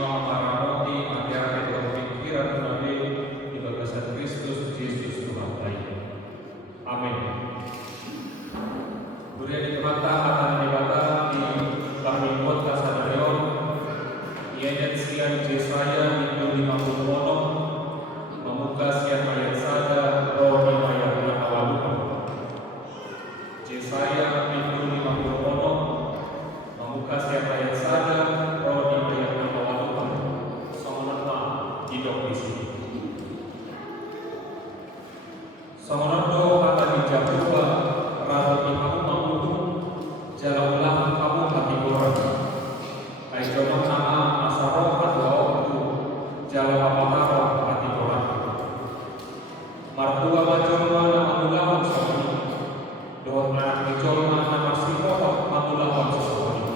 mengapa roti hati-hati dengan pikiran nabi di bagasan Kristus Yesus Tuhan baik. Amin. Kemudian di mata akan dibata di kami kota Sanayon Yenet sian Jesaya minggu 50 mono membuka sian ayat sada roh ayat awalukan Jesaya minggu 50 mono membuka sian ayat sada roh ayat awalukan songonatma hidup di sini songonoto kata dijawab rata di kamu mampu jalan ulang kamu hati orang Aisyah nama asaro atau waktu jalan apa hati orang martua bajoma nama mulawan sahani doa anak bajoma nama sipoh mulawan sahani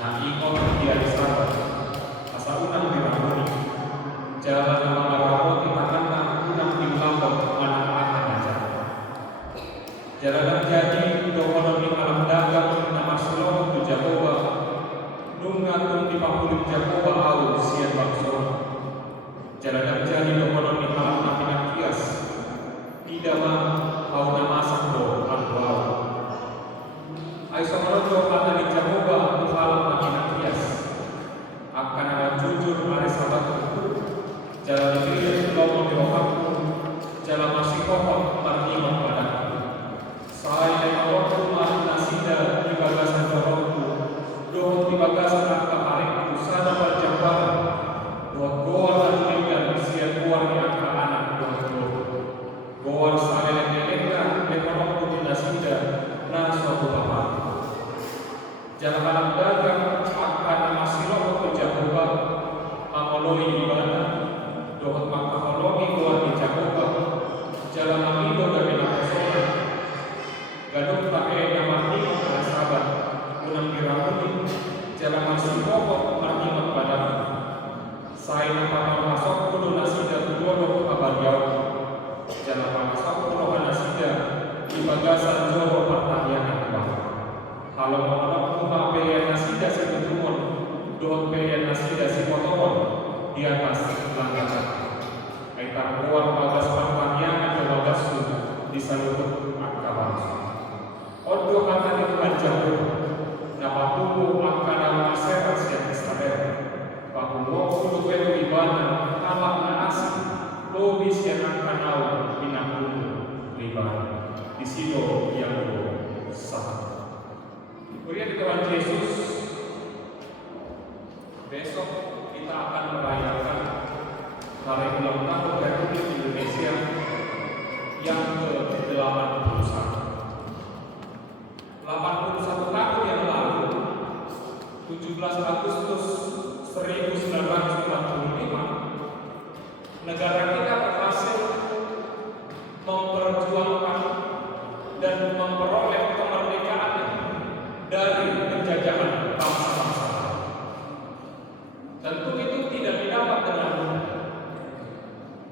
nah ikon dia disabat asa unang dirambuni jalan nama rawati makana unang diulangkan anak-anak aja jalan jadi doa di alam dagang nama Shalom tu Jakoba nungatung di pakulim Jakoba au sian bakso jalan jadi doa di alam nabi kias tidak mah au nama sakdo al-wau Aisyah merojo kata di Jakoba di alam nabi kias akan ada jujur hari sabat jalan diri Shalom di waktu jalan masih pokok martimah pada saya waktu mah nasida di bagasan jorokku doh di bagasan angka paling sana berjambar buat goal dan siap keluar di angka anak goal saya lengan menolongku di nasida nah suatu apa jalan alam dagang akan masih loh Jakoba amoloi ibadah doh maka holongi keluar di Jakoba jalan amido dan menakosona gadung pakai nama ini pada sahabat unang dirambuni jalan masih pokok martimah pada saya nama masuk kudu nasida kudono kabar jauh jalan masuk kudu nasida di bagasan joro pertanyaan apa kalau mau kuma pilihan nasida sebetumon doon pilihan nasida si motomon di atas langgasan aitar keluar bagas pertanyaan atau bagas di seluruh angka bangsa Odo kata di Panjago, nama tubuh akan nama serat yang istimewa. Bahu waktu belu ibana, nama asli, lobis yang akan tahu binatang ibana. Di situ yang sah. Kemudian Tuhan Yesus, besok kita akan merayakan hari ulang tahun Republik Indonesia yang ke-81. 81 tahun yang lalu 17 Agustus 1945 negara kita berhasil memperjuangkan dan memperoleh kemerdekaan dari penjajahan bangsa-bangsa. Tentu itu tidak didapat dengan mudah.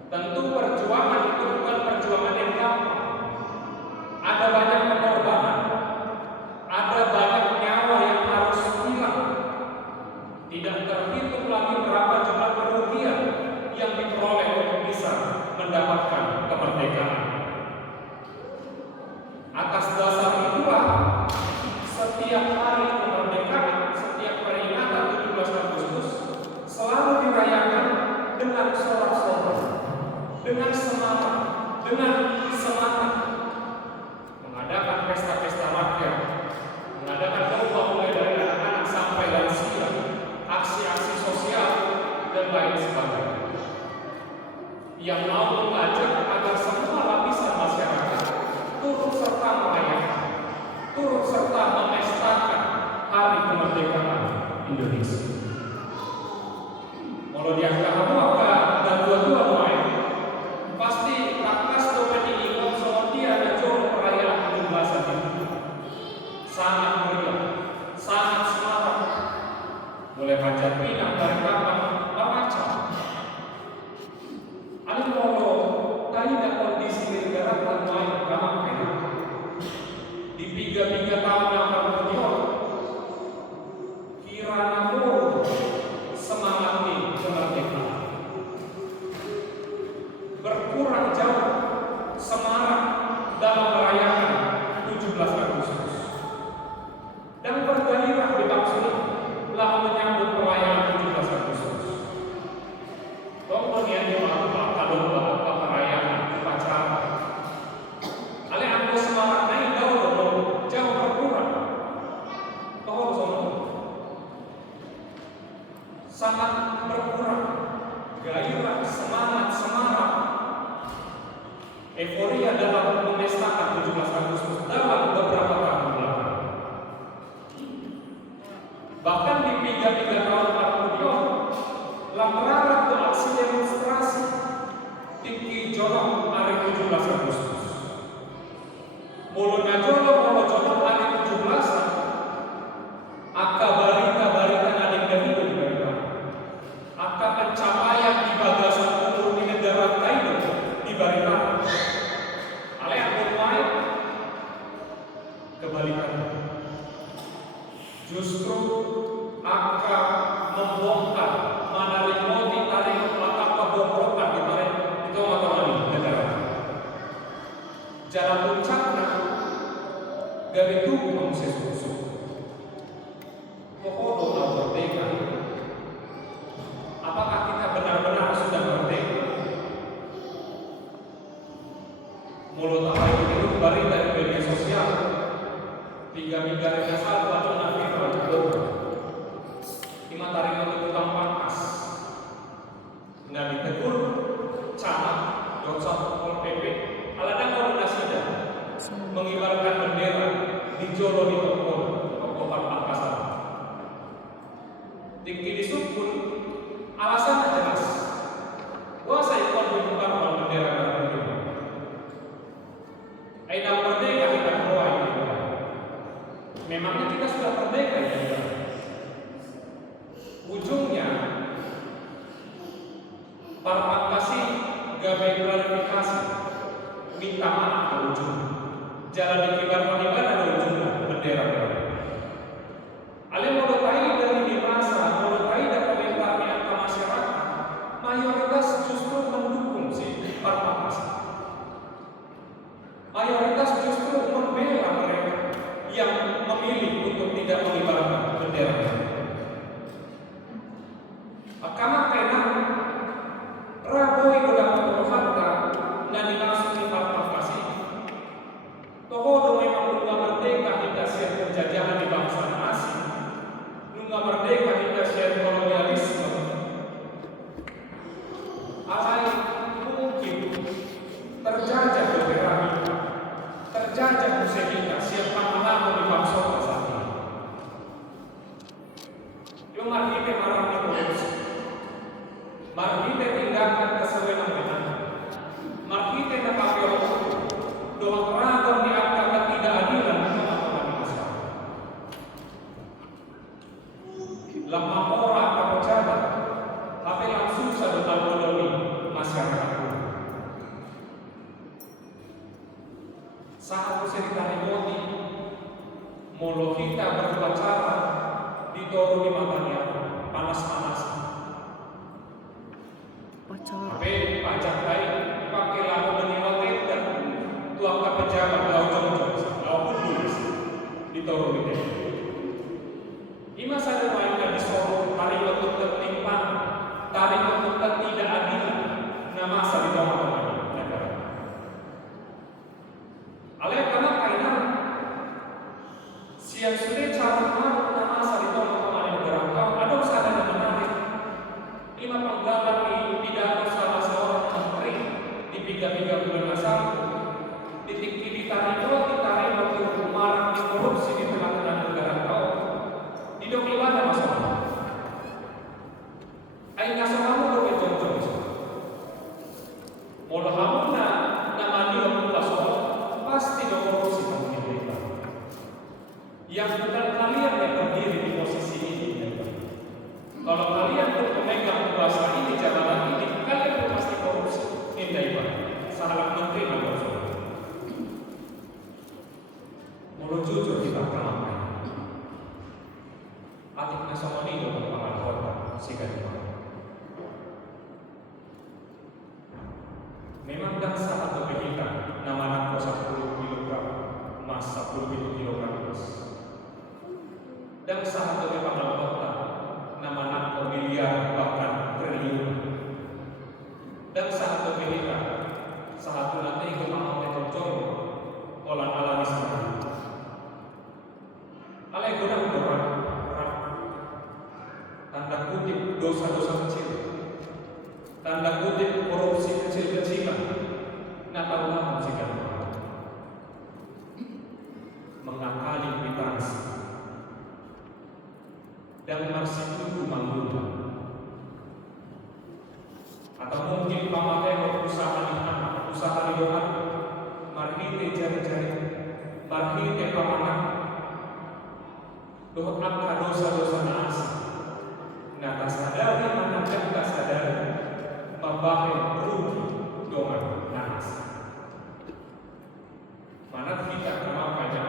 Tentu perjuangan itu bukan perjuangan yang gampang. Ada banyak pengorbanan. Ada banyak nyawa yang harus hilang. Tidak terhitung lagi berapa jumlah kerugian yang diperoleh untuk bisa mendapatkan kemerdekaan. Atas dasar itulah setiap hari kemerdekaan, setiap peringatan 17 Agustus selalu dirayakan dengan sorak-sorai, dengan semangat, mengadakan pesta-pesta rakyat, mengadakan lomba mulai dari anak-anak sampai lansia, aksi-aksi sosial dan lain sebagainya. Yang mau mengajak agar semua lapisan masyarakat turut serta merayakan, turut serta memestakan Hari Kemerdekaan Indonesia. Kalau dia kamu akan dan dua-dua main, pasti rakas domen ini konsortia dan joro perayaan 17 itu sangat meriah, sangat semangat. Mulai Panjat Pinang dari kapan macam. Ada kalau tadi ada kondisi negara dan main ramah enak. Di 3 tahun yang akan berjalan, kirana semangat sangat berkurang. Gairah, semangat, euforia dalam memestakan 17 Agustus dalam beberapa tahun belakang. Bahkan di 3 tahun kemudian, lamrarat ke aksi demonstrasi tinggi jolong hari 17 Agustus. Mulanya jolong hari 17, aka barita adik hidup mereka. Aka pencapaian di bagasan umur di negara Thailand di barita. Ale aku main kebalikannya. Justru aka membongkar mana remote tarik mata kebongkaran di tarik itu matahari negara. Jalan puncaknya gawe dukung sesuatu. Pokoknya mau merdeka. Apakah kita benar-benar sudah merdeka? Mulut apa itu kembali dari media sosial. 3 minggu asal atau nabi kalau lima tarik untuk tukang pangkas. Nggak ditegur, camat, dosa pol pp, aladang koordinasi mengibarkan bendera di Jolo di toko pangkasan. Tinggi disukun, alasannya jelas. Wah saya ikut bukan bendera merah putih. Aina merdeka kita doa ini. Memangnya kita sudah merdeka ya? Ujungnya para pangkasi gawe klarifikasi, minta maaf ke ujung. Jalan dikibarkan ada ujungnya bendera merah. Ale modotai dari dirasa, modotai dari komentarnya ke masyarakat, mayoritas justru mendukung si para pangkasi. Mayoritas justru membela mereka yang memilih untuk tidak mengibarkan bendera. Karena Prabowo itu dapat berkata dan dimaksud di pangkasi. Tokoh memang bunga merdeka hingga siap penjajahan di bangsa asing. Bunga merdeka hingga siap kolonialisme. Alai mungkin terjajah negara kita, terjajah musuh kita, siap panggilan di bangsa saat ini. Yang mari kita marahnya korupsi, mari kita tinggalkan kesewenang-wenangan, mari kita pakai waktu, doa ragam diangkat ketidakadilan di tengah-tengah masyarakat. Lemah orang atau pejabat, tapi langsung saja menolongi masyarakat. Saat cerita Modi, mulu kita berbicara di toru di matanya panas-panas. Tapi pajak baik pakai lalu menilai dan tuang pejabat lalu tulis di toru ini. Ima saja mainkan di Solo, tarik untuk tertimpan, tarik untuk tidak adil, nama masa di tengah-tengah negara. Alih karena kainan siang sudah cara nama masa di tengah-tengah negara. Kau ada usaha yang menarik. Ima penggalan di pidato salah seorang menteri di 3 bulan asal ditarik waktu marah di korupsi di tengah-tengah negara kau. Hidup ibadah masalah. Ayo kasih kamu lebih contoh. Mula kamu nama dia masalah pasti korupsi kamu ini. Yang bukan kalian yang berdiri di posisi ini. Kalau kalian pun memegang kuasa ini, jabatan ini, kalian pun pasti korupsi. Ini ibadah. Salah menteri masalah. Mula jujur kita kenapa? Atiknya sama ini untuk pangan kota sikat. Memang dan saat berpikiran nama anak 10 kg emas, 10 kg emas. Dan saat pangan kota nama anak miliar bahkan triliun. Dan saat berpikiran saat nanti itu mau mencocok olah alami sendiri. Alai guna tanda kutip dosa-dosa kecil, tanda kutip korupsi kecil-kecilan, nataulah jika mengakali kwitansi dan masih tunggu manggula, atau mungkin pamateo usaha di doa, marhite jari-jari, marhite pamanak, doa angka dosa-dosa naas, nata sadari mana jangka sadari, membahe rugi doa naas. Mana kita makanya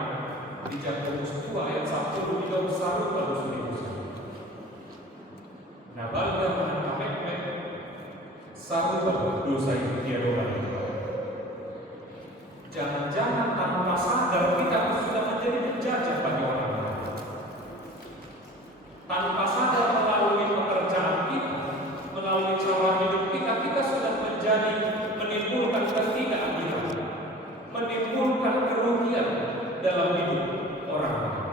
di Jakobus 2 ayat 1 tidak sarut lalu serius. Nah, bangga menangkap sarut dosa itu dia doa. Jangan-jangan tanpa sadar kita sudah menjadi penjajah bagi orang lain. Tanpa sadar melalui pekerjaan kita, melalui cara hidup kita, kita sudah menjadi menimbulkan ketidakadilan, menimbulkan kerugian dalam hidup orang lain.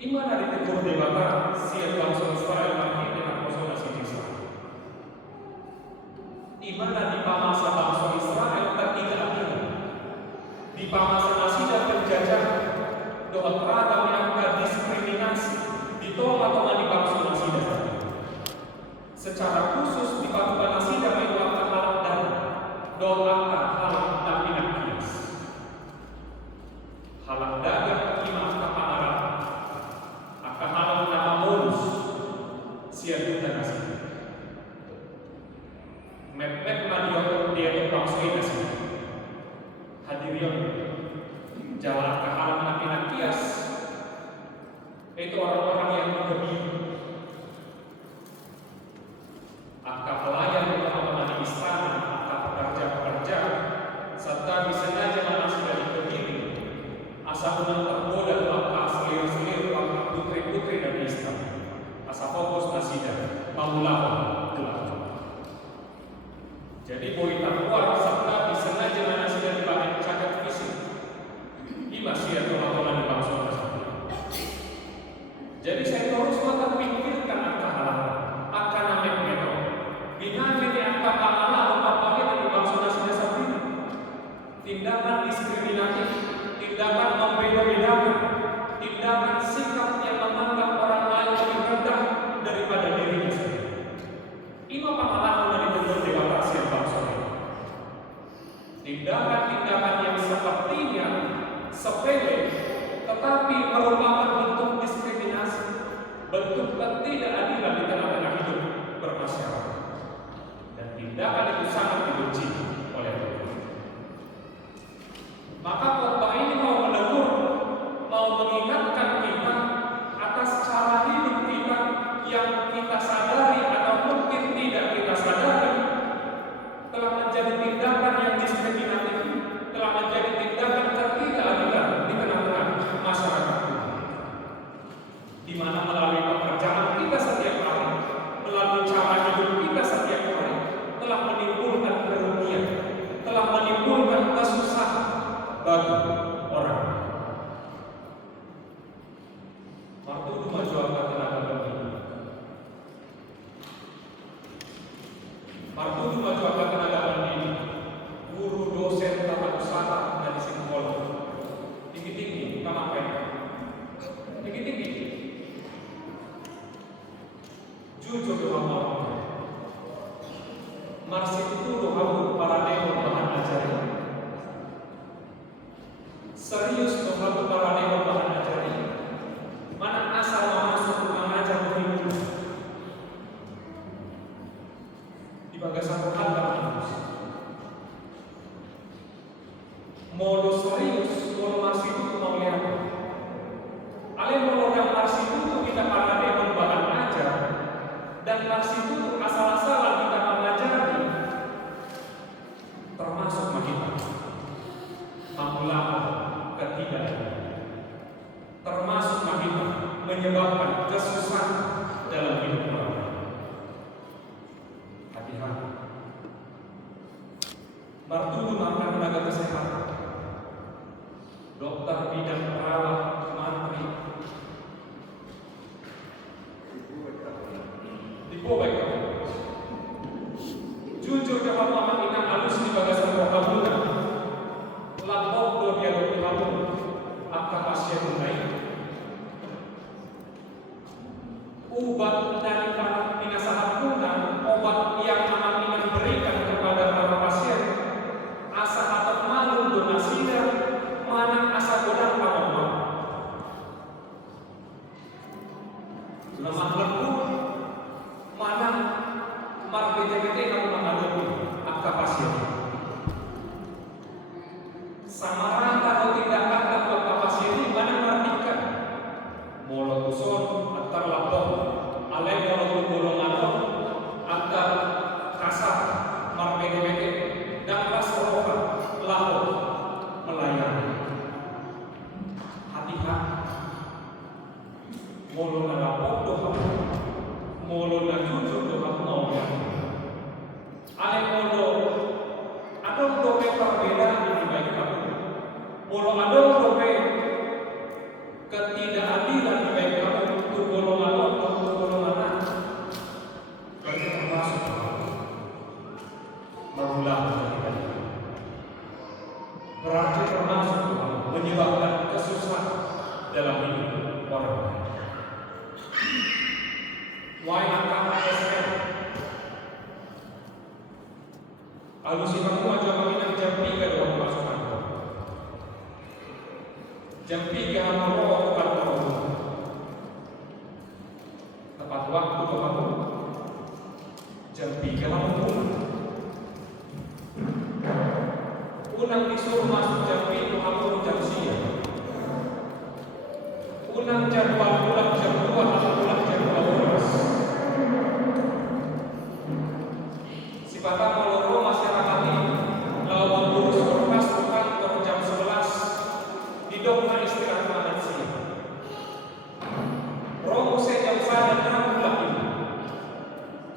Imana ditegur dewata siap bangsa Israel makin dengan konsolasi desa. Imana di pamasa bangsa Israel ketidakadilan, di pamasa nasida penjajahan, doa ragam yang diskriminasi, ditolak oleh di bangsa nasida. Secara khusus di bangsa nasida menolak halak dan doa halak dan kias. Halak dagang imam kepengaran, akan halak nama modus siap kita kasih. Mepet madiok dia bangsa ini hadirin jalan ke halak dan kias. Itu orang-orang yang berkebiri. Akan pelayan orang-orang di istana, akan pekerja-pekerja, serta disengaja manasi dari kebiri. Asal menang tergoda maka selir-selir maka putri-putri dari istana. Asal fokus nasidah, maulahum telah. Jadi boi terkuat serta disengaja manasi dari bagian cacat fisik. Ini masih ada orang-orang di bangsa tersebut. Jadi saya terus makan pikirkan akan namek meto. Bina ini angka Allah apa di bangsa nasida sendiri. Tindakan diskriminatif, tindakan membeda-bedakan, tindakan sikap yang menganggap orang lain lebih rendah daripada dirinya sendiri. Ini pengalaman dari bentuk demokrasi bangsa ini. Tindakan-tindakan yang sepertinya sepele, tetapi merupakan bentuk diskriminasi, bentuk ketidakadilan di tengah-tengah hidup bermasyarakat, dan tindakan itu sangat dibenci oleh Tuhan. Maka khotbah ini mau menegur, mau mengingatkan kita atas cara hidup kita yang kita sadari atau mungkin tidak kita sadari telah menjadi tindakan yang diskriminatif, telah menjadi tindakan ketidakadilan di tengah-tengah masyarakat kita, di mana melalui pekerjaan kita setiap hari, melalui cara hidup kita setiap hari, telah menimbulkan kerugian, telah menimbulkan kesusahan bagi orang. Waktu itu majukan tenaga pendidik. Waktu itu majukan tenaga pendidik, guru, dosen, tata usaha dari sekolah tinggi-tinggi, bukan apa ya? Tinggi-tinggi. Jujur dengan orang. Marsi itu dohabu para dewa bahan ajaran. Serius dohabu para dewa bahan ajaran. Mana asal masuk mengajar ilmu di bagasan Tuhan harus. Modo serius, modo marsi itu mau lihat. Ale modo yang marsi itu kita para dewa bahan ajar. Dan marsi itu asal-asalan kita mengajari, termasuk kita mengulangkan ketidakadilan, termasuk kita menyebabkan kesusahan dalam hidup orang. Hati-hati. Martudu makan tenaga kesehatan, dokter, bidan, perawat, mantri, Ibu baik kamu. Jujur kamu amat inang halus di bagasan kamu kan. Lapor do dia do kamu. Apa pasien lain? Ubat dari para pinasahat puna, obat yang amat inang berikan kepada para pasien. Asa atau malu donasinya, mana asa godang pamama. Lemah lembut, mana mar BTPT kamu menghadapi angka pasien. Samaran kalau tindakan angka pasien ini mana merapikan. Molo tuson antar lapor, alai molo golongan antar kasar mar BTPT dan pas roha lapor melayani. Hati-hati. Molo na lapor doha, molo na jujur doha mau ya. Ale molo adong dope perbedaan di baik kamu. Molo adong dope ketidakadilan di baik kamu untuk golongan untuk golongan berarti termasuk berulang berarti termasuk menyebabkan kesusahan dalam hidup orang lain. Why angka SN? Alusi kamu aja kami nak jam 3 dalam masuk kantor. Jam 3 kamu ke kantor. Tepat waktu kamu. Jam 3 kamu pulang. Unang disuruh masuk jam 7 kamu jam siang. Unang jadwal pulang jam 2 kamu pulang jam 12. Sipata meloro masyarakat ini lawan urus ormas kantor jam 11 di dongna istirahat makan siang. Romo saya jam sana dan pulang ini.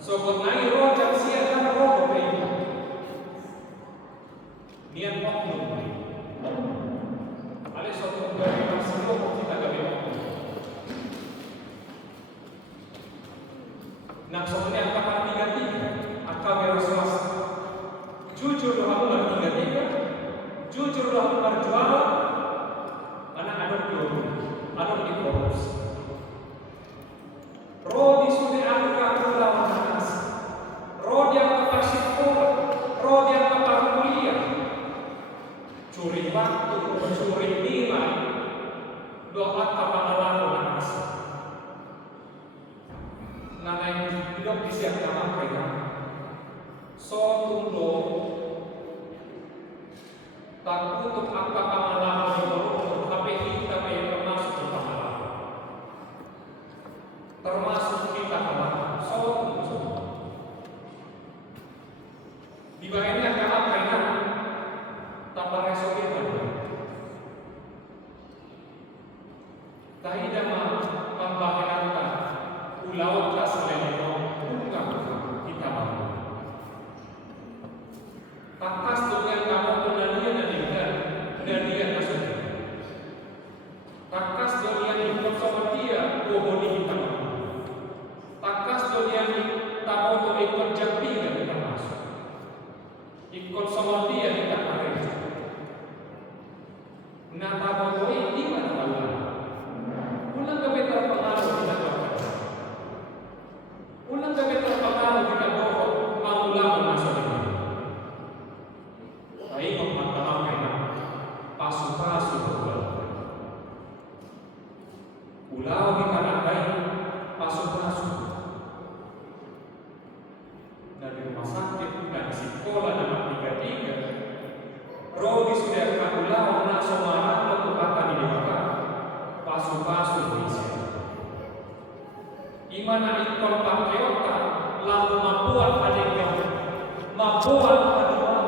Sobat naik roh jam siang dan roh ini. Niat oknum. Ale sobat dari masih kita gawe oknum. Nak soalnya angka 33 angka berusaha. Jujur doa umar 33. Jujur doa umar juara. Anak adon dulu, adon dikorupsi. Roh disuruh angka lawan anas. Roh dia angka sekolah. Roh dia angka kuliah. Curi waktu, curi nilai. Doa kapal anas. Nanai hidup di siang kamar mereka. So tundo tak untuk apa kamalan yang tapi kita yang termasuk kamalan. Termasuk kita kamalan. So tundo. Di bawahnya kamar mereka tanpa resogen lagi. Tidak membahayakan ulau kasaleno bukan kita mau. Takas dengan kamu penanian dan dia maksudnya. Takas dunia ikut sama dia bohoni kita. Takas dunia tamu tu ikut jampi dan kita masuk. Ikut sama dia kita karet. Nah tamu tu ini mana Allah? Ulang kami terpengaruh kita berkata. Ulang kami terpengaruh kita bohong mengulang masuk ini. Tapi memantau kena pasu-pasu berulang. Ulau kita nakai pasu-pasu. Dari rumah sakit dan sekolah dan 33. Roh disediakan ulau anak semarang letupakan di depan. Pasu-pasu Indonesia. Imana ikon pakeota lalu membuat adiknya, membuat adiknya,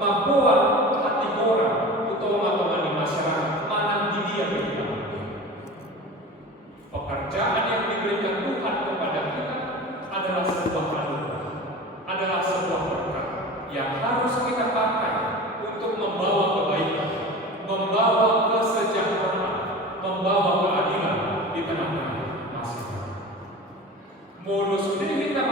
membuat hati orang utama di masyarakat mana di dia kita. Pekerjaan yang diberikan Tuhan kepada kita adalah sebuah anugerah, adalah sebuah berkat yang harus kita pakai untuk membawa kebaikan, membawa kesejahteraan, membawa keadilan di tengah-tengah masyarakat. Modus ini kita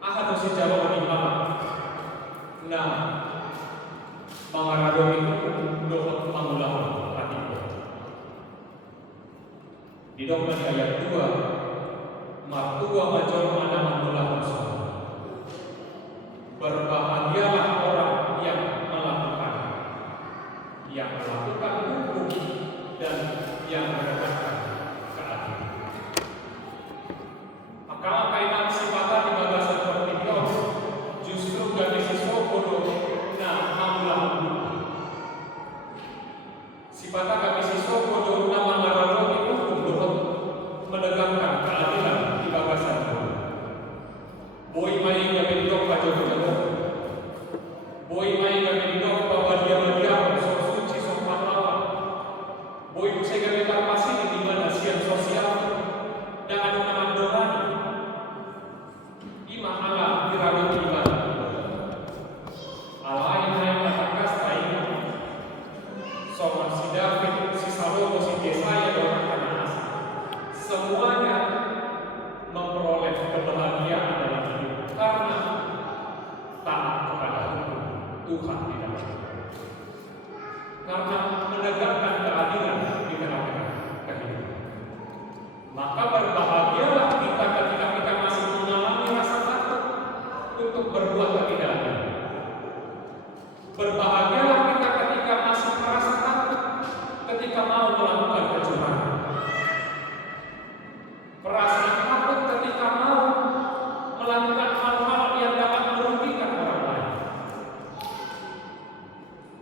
ahado si Jawa menimba na mangarado itu dohot mangulah hatiku. Di dalam ayat 2, martua major mana mangulah semua. Berbahagialah orang yang melakukan hukum dan yang menegakkan keadilan. Maka kainan sifatan di bagasan seperti justru kami sisokodo na mamulah sifatan kami sisokodo na mangaralo hukum dohot menegakkan keadilan di bagasan boy mai kami dok pajogo boy mai kami dok pabadia-badia so suci so pahlawan boy saya kami tarpasi di mana siang sosial dan anu-anu dorani ima ala dirado ibadah alain yang matakas taina so si David si Salomo si Yesaya dan anak-anak semuanya memperoleh kebahagiaan dalam hidup karena taat kepada hukum Tuhan di dalam karena menegakkan keadilan di tengah-tengah kehidupan. Maka berbahagialah kita ketika kita masih mengalami rasa takut untuk berbuat keadilan. Berbahagialah kita ketika masih merasa takut ketika mau melakukan kecurangan. Perasaan takut ketika mau melakukan hal-hal yang dapat merugikan orang lain.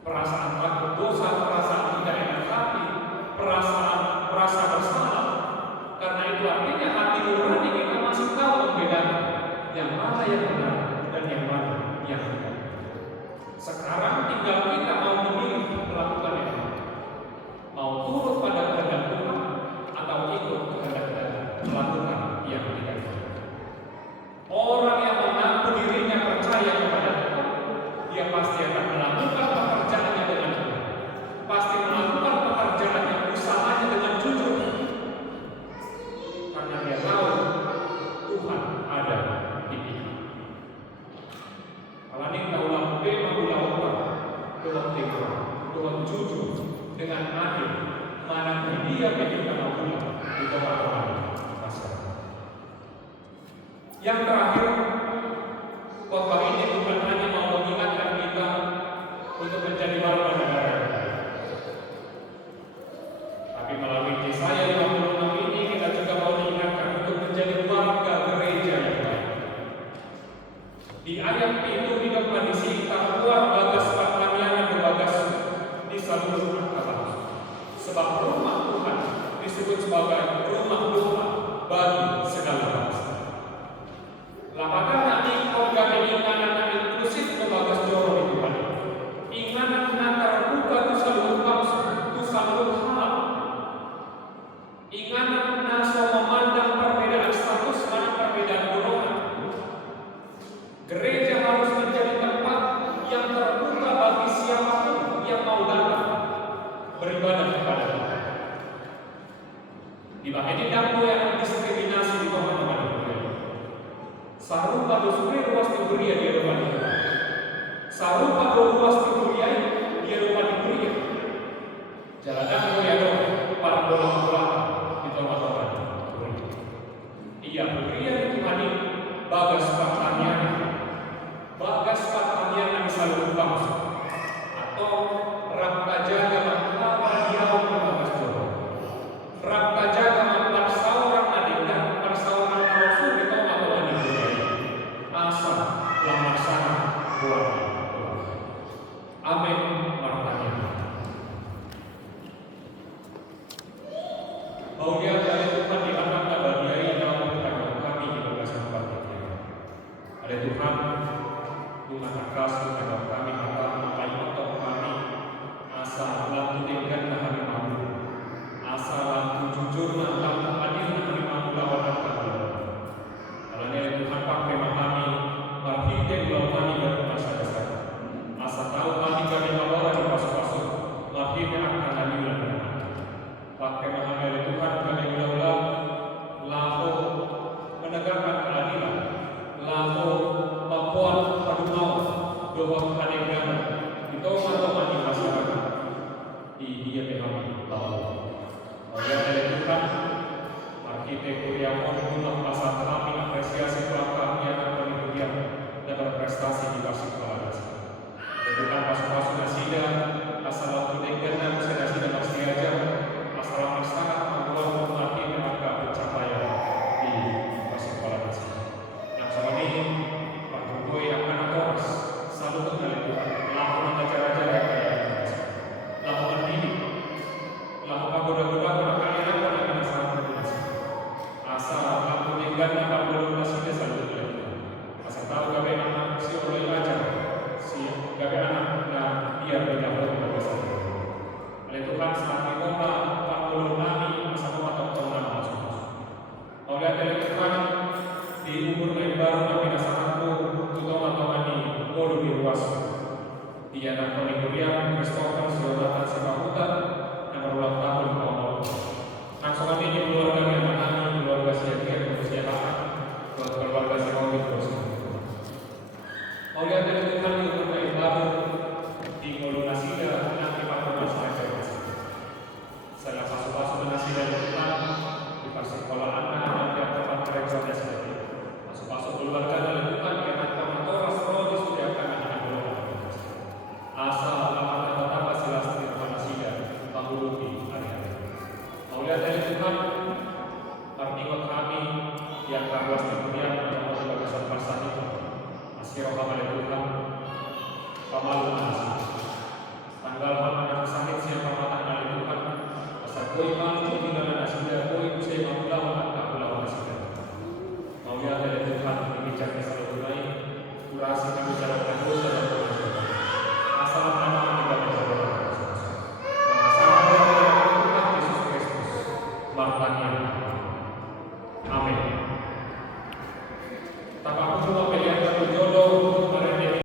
Perasaan takut dosa, perasaan tidak enak hati, perasaan merasa bersalah. Karena itu artinya hati nurani kita masih tahu membedakan yang mana yang benar dan yang mana yang tidak. Sekarang tinggal kita mau memilih melakukan yang mana. Mau turut pada kehendak Tuhan atau ikut kehendak Tuhan melakukan yang tidak. Orang yang mengaku dirinya percaya kepada Tuhan, dia pasti akan melakukan pekerjaannya dengan Tuhan. Pasti melakukan pekerjaannya, usahanya dengan jujur. Karena dia tahu Tuhan ada di pihak. Kalau ini kaulah tema ulah Tuhan tegur, Tuhan jujur dengan adil. Mana dia menjadi kaulah di tengah-tengah masyarakat. Yang terakhir, khotbah ini bukan hanya mau mengingatkan kita untuk menjadi warga negara, tapi melalui Yesaya 56 ini kita juga mau diingatkan untuk menjadi warga gereja yang baik. Di ayat itu hidup manusia keluar bagas pertanian bagas di seluruh kata. Sebab rumah Tuhan disebut sebagai rumah doa bagi segala bangsa. Lapakana ikon kami inganan inklusif kebagas joro di Tuhan. Inganan natar buka tu seluruh bangsa, tu seluruh hal. Inganan naso memandang perbedaan status dan perbedaan golongan. Gereja harus menjadi tempat yang terbuka bagi siapapun yang mau datang beribadah kepada Tuhan. Di bawah ini dampu yang diskriminasi di teman-teman. Sarupa dosure ruas tiburia dia lupa di Sarupa ruas tiburia dia lupa di Buria. Jalanan Buria dong para bola-bola di teman-teman. Iya Buria itu hani bagas pertanian yang selalu bangsa atau rapta jaga mengapa jauh ke bagas jauh. Rapta jaga membuat seorang adik dan perseorang rasul di teman-teman di Buria. Asal laksana buat. Amin. Martanya. Baunya dari Tuhan diangkat bagian dalam kami di bagasan bagian. Ada Tuhan Tuhan akas kepada kami akan makai motor kami asal lampu tingkat hari mamu asal lampu jujur lampu adil hari mamu lawan kami. Kalau ini Tuhan pakai kami berhidup dalam kami bermasa besar. Asal tahu kami melawan di pasuk-pasuk berhidup akan adil dan pakai kami Tuhan kami Tuhan saat dikota tak boleh nami masa atau tahun masuk. Oleh dari Tuhan di umur yang baru kami rasakanku tutong atau ani boleh diruas. Dia nak peningkurian Christopher Jonathan Sipahutan yang berulang tahun awal. Langsung ini keluarga yang menangani keluarga siapkan kesejahteraan buat keluarga Sipahutan terus. Oleh dari Tuhan di umur yang baru di Kolonasida nanti pada masa reformasi. Setelah pasu-pasu nasida Tuhan di sekolah anak nanti tempat gereja sendiri. Pasu-pasu keluarga dari Tuhan yang akan mentoras roh disediakan anak keluarga. Asal akan kata-kata silas di Kolonasida menghubungi hari-hari. Oleh dari Tuhan artikel kami yang kawas di dunia yang sebagai pasal itu masih roh kepada Tuhan pamalu nasi tanggal mana sakit siapa mata dari Tuhan asal koi malu tinggal nasida koi usai mamulawan tak mulawan nasida mau lihat dari Tuhan ini bicara selalu lain kurasi